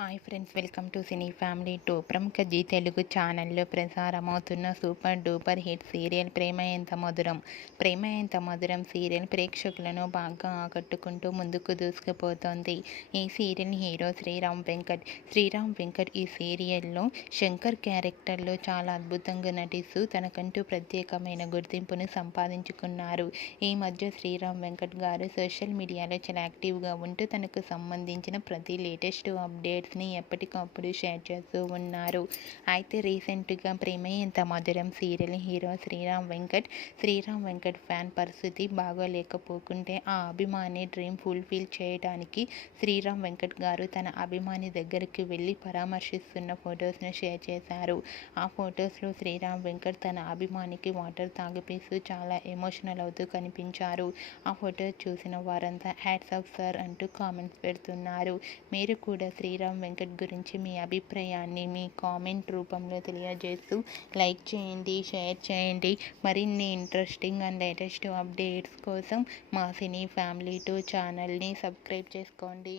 Hi friends, welcome to cine family two. ప్రముఖ G Telugu ఛానల్లో ప్రసారమవుతున్న super duper hit serial ప్రేమ ఎంత మధురం. ప్రేమ Entha Madhuram serial ప్రేక్షకులను బాగా ఆకట్టుకుంటూ ముందుకు దూసుకుపోతోంది. ఈ సీరియల్ హీరో శ్రీరామ్ వెంకట్ ఈ సీరియల్లో శంకర్ క్యారెక్టర్లో చాలా అద్భుతంగా నటిస్తూ తనకంటూ ప్రత్యేకమైన గుర్తింపును సంపాదించుకున్నారు. ఈ మధ్య శ్రీరామ్ వెంకట్ గారు సోషల్ మీడియాలో చాలా యాక్టివ్గా ఉంటూ తనకు సంబంధించిన ప్రతి లేటెస్ట్ అప్డేట్స్ని ఎప్పటికప్పుడు షేర్ చేస్తూ ఉన్నారు. అయితే రీసెంట్గా Prema Entha Madhuram serial hero Sriram Venkat fan పరిస్థితి బాగోలేకపోకుంటే ఆ అభిమాని డ్రీమ్ ఫుల్ఫిల్ చేయడానికి శ్రీరామ్ వెంకట్ గారు తన అభిమాని దగ్గరికి వెళ్ళి పరామర్శిస్తున్న ఫొటోస్ను షేర్ చేశారు. ఆ ఫొటోస్లో శ్రీరామ్ వెంకట్ తన అభిమానికి వాటర్ తాగిపిస్తూ చాలా ఎమోషనల్ అవుతూ కనిపించారు. ఆ ఫొటోస్ చూసిన వారంతా హ్యాట్స్ ఆఫ్ సార్ అంటూ కామెంట్స్ పెడుతున్నారు. మీరు కూడా శ్రీరామ్ వెంకట్ గురించి మీ అభిప్రాయాన్ని మీ కామెంట్ రూపంలో తెలియజేస్తూ లైక్ చేయండి, షేర్ చేయండి. మరిన్ని ఇంట్రెస్టింగ్ అండ్ లేటెస్ట్ అప్డేట్స్ కోసం మా సినీ ఫ్యామిలీ 2 ఛానల్ని సబ్స్క్రైబ్ చేసుకోండి.